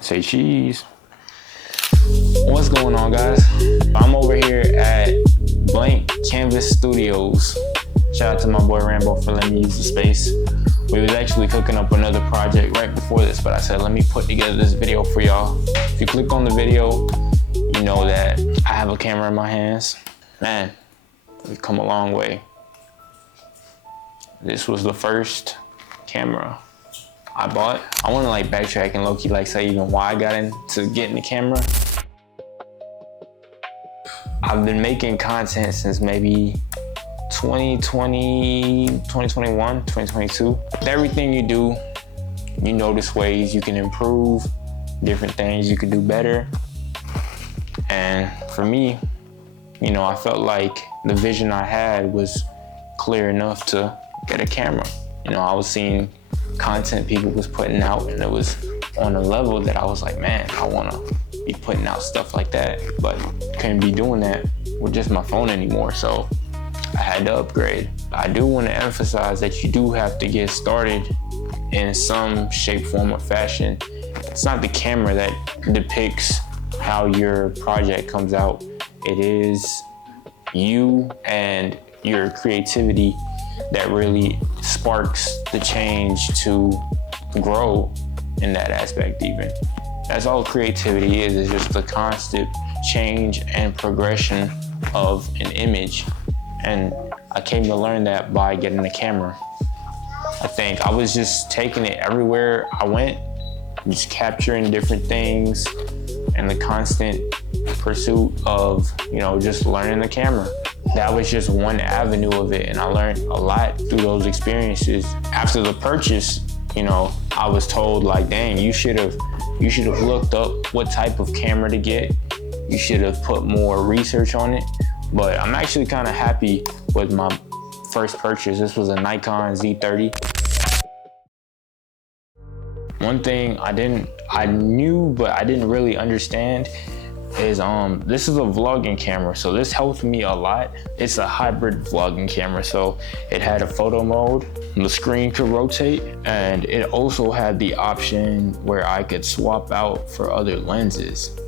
Say cheese. What's going on, guys? I'm over here at Blank Canvas Studios. Shout out to my boy Rambo for letting me use the space. We was actually cooking up another project right before this, but I said, let me put together this video for y'all. If you click on the video, you know that I have a camera in my hands. Man, we've come a long way. This was the first camera I bought. I want to like backtrack and low-key like say even why I got into getting the camera. I've been making content since maybe 2020, 2021, 2022. With everything you do, you notice ways you can improve, different things you could do better. And for me, you know, I felt like the vision I had was clear enough to get a camera. You know, I was seeing content people was putting out and it was on a level that I was like, man, I wanna be putting out stuff like that, but couldn't be doing that with just my phone anymore, so I had to upgrade. I do wanna emphasize that you do have to get started in some shape, form, or fashion. It's not the camera that depicts how your project comes out. It is you and your creativity that really sparks the change to grow in that aspect even. That's all creativity is just the constant change and progression of an image. And I came to learn that by getting a camera. I think I was just taking it everywhere I went, just capturing different things and the constant pursuit of, you know, just learning the camera. That was just one avenue of it, and I learned a lot through those experiences. After the purchase, you know, I was told like, dang, you should have looked up what type of camera to get. You should have put more research on it. But I'm actually kind of happy with my first purchase. This was a Nikon Z30. One thing I knew, but I didn't really understand is this is a vlogging camera, so this helped me a lot. It's a hybrid vlogging camera, so it had a photo mode, the screen could rotate, and it also had the option where I could swap out for other lenses.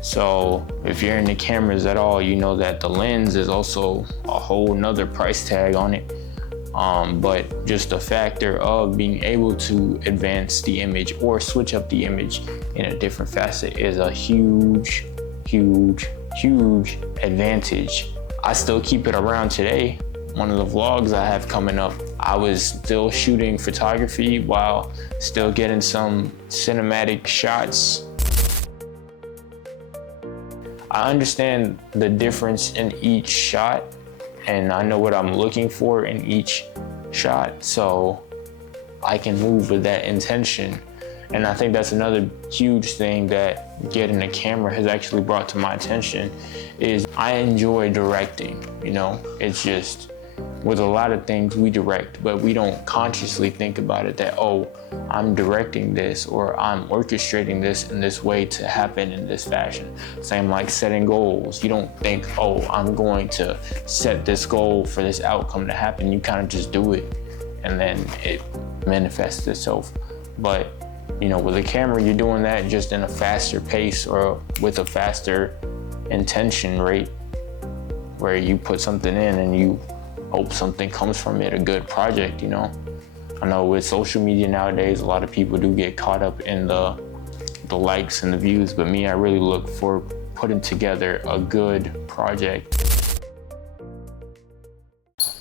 So if you're into cameras at all, you know that the lens is also a whole nother price tag on it. But just the factor of being able to advance the image or switch up the image in a different facet is a huge advantage. I still keep it around today. One of the vlogs I have coming up, I was still shooting photography while still getting some cinematic shots. I understand the difference in each shot, and I know what I'm looking for in each shot, so I can move with that intention. And I think that's another huge thing that getting a camera has actually brought to my attention is I enjoy directing, you know? It's just, with a lot of things we direct, but we don't consciously think about it that, oh, I'm directing this or I'm orchestrating this in this way to happen in this fashion. Same like setting goals. You don't think, oh, I'm going to set this goal for this outcome to happen. You kind of just do it and then it manifests itself. But, you know, with a camera, you're doing that just in a faster pace or with a faster intention rate where you put something in and you hope something comes from it, a good project, you know. I know with social media nowadays, a lot of people do get caught up in the likes and the views, but me, I really look for putting together a good project.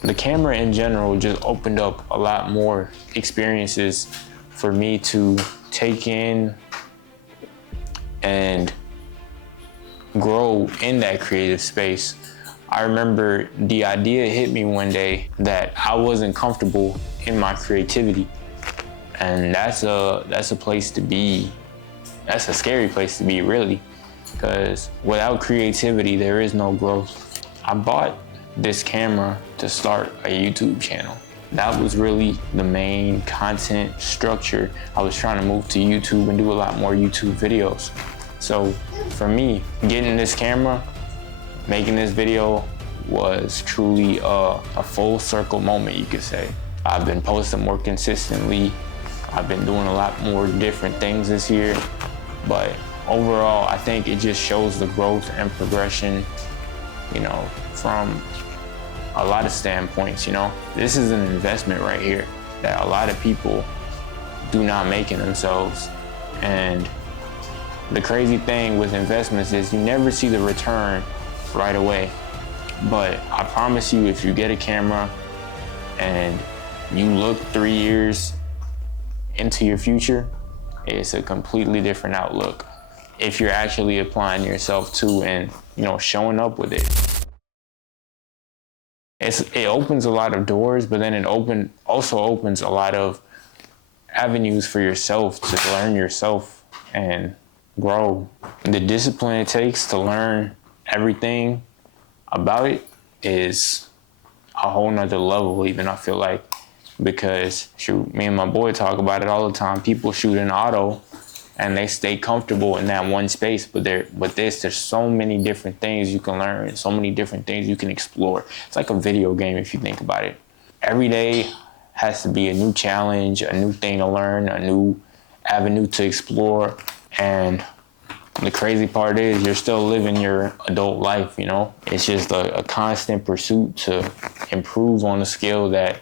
The camera in general just opened up a lot more experiences for me to take in and grow in that creative space. I remember the idea hit me one day that I wasn't comfortable in my creativity. And that's a place to be. That's a scary place to be, really, because without creativity, there is no growth. I bought this camera to start a YouTube channel. That was really the main content structure. I was trying to move to YouTube and do a lot more YouTube videos. So for me, getting this camera, making this video was truly a full circle moment, you could say. I've been posting more consistently. I've been doing a lot more different things this year. But overall, I think it just shows the growth and progression, you know, from a lot of standpoints, you know. This is an investment right here that a lot of people do not make in themselves. And the crazy thing with investments is you never see the return right away. But I promise you, if you get a camera and you look 3 years into your future, it's a completely different outlook if you're actually applying yourself to and, you know, showing up with it. It opens a lot of doors, but then it also opens a lot of avenues for yourself to learn yourself and grow. The discipline it takes to learn everything about it is a whole nother level, even, I feel like, because shoot, me and my boy talk about it all the time. People shoot in auto and they stay comfortable in that one space, but there's so many different things you can learn, so many different things you can explore. It's like a video game if you think about it. Every day has to be a new challenge, a new thing to learn, a new avenue to explore. And the crazy part is you're still living your adult life, you know? It's just a constant pursuit to improve on a skill that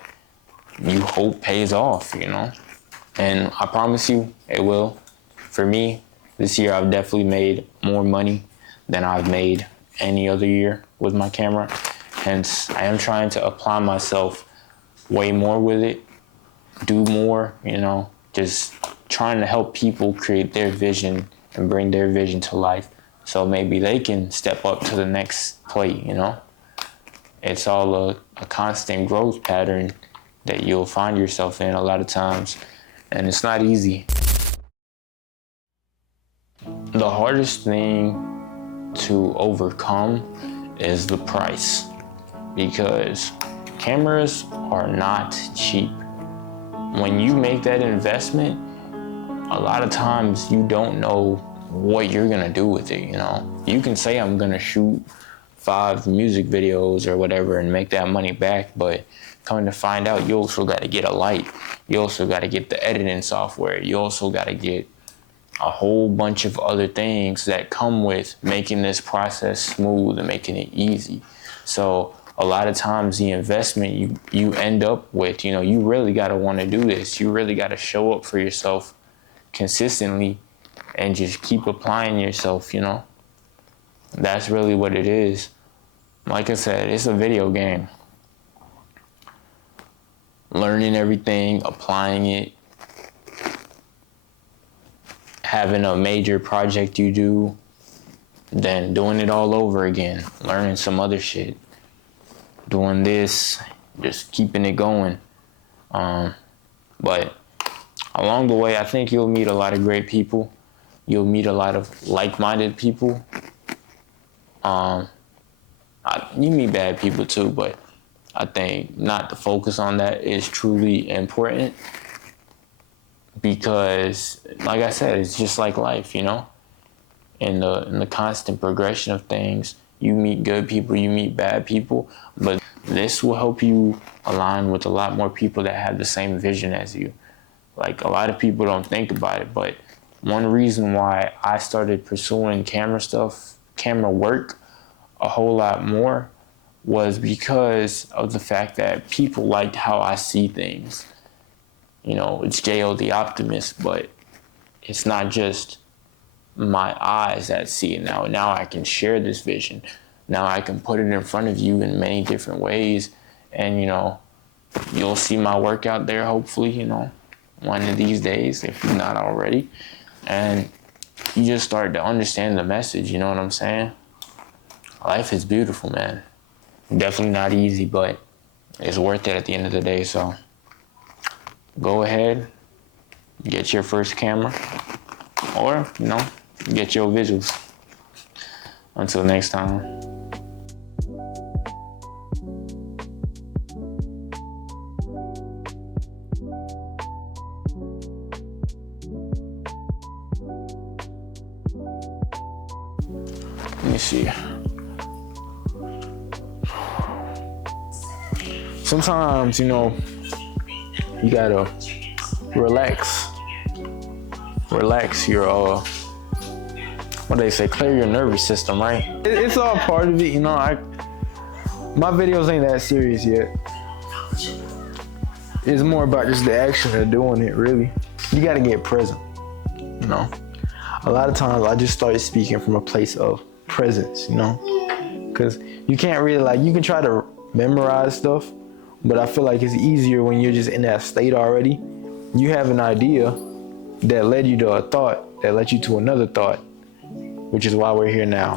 you hope pays off, you know? And I promise you it will. For me, this year I've definitely made more money than I've made any other year with my camera. Hence, I am trying to apply myself way more with it, do more, you know, just trying to help people create their vision and bring their vision to life so maybe they can step up to the next plate, you know? It's all a constant growth pattern that you'll find yourself in a lot of times, and it's not easy. The hardest thing to overcome is the price, because cameras are not cheap. When you make that investment, a lot of times you don't know what you're gonna do with it, you know? You can say I'm gonna shoot 5 music videos or whatever and make that money back, but coming to find out, you also gotta get a light. You also gotta get the editing software. You also gotta get a whole bunch of other things that come with making this process smooth and making it easy. So a lot of times the investment you end up with, you know, you really gotta wanna do this. You really gotta show up for yourself consistently and just keep applying yourself, you know? That's really what it is. Like I said, it's a video game. Learning everything, applying it, having a major project you do, then doing it all over again, learning some other shit, doing this, just keeping it going. But along the way, I think you'll meet a lot of great people. You'll meet a lot of like-minded people. You meet bad people too, but I think not to focus on that is truly important, because like I said, it's just like life, you know? In the constant progression of things, you meet good people, you meet bad people, but this will help you align with a lot more people that have the same vision as you. Like, a lot of people don't think about it, but one reason why I started pursuing camera work a whole lot more, was because of the fact that people liked how I see things. You know, it's J.O. the Optimist, but it's not just my eyes that see it now. Now I can share this vision. Now I can put it in front of you in many different ways. And, you know, you'll see my work out there, hopefully, you know, one of these days, if you're not already. And you just start to understand the message, you know what I'm saying? Life is beautiful, man. Definitely not easy, but it's worth it at the end of the day. So go ahead, get your first camera, or, you know, get your visuals. Until next time. Let me see. Sometimes, you know, you gotta relax your what they say, clear your nervous system, right? It's all part of it, you know. My videos ain't that serious yet. It's more about just the action of doing it, really. You gotta get present, you know. A lot of times I just started speaking from a place of presence, you know. Cause you can't really, like, you can try to memorize stuff, but I feel like it's easier when you're just in that state already. You have an idea that led you to a thought, that led you to another thought, which is why we're here now.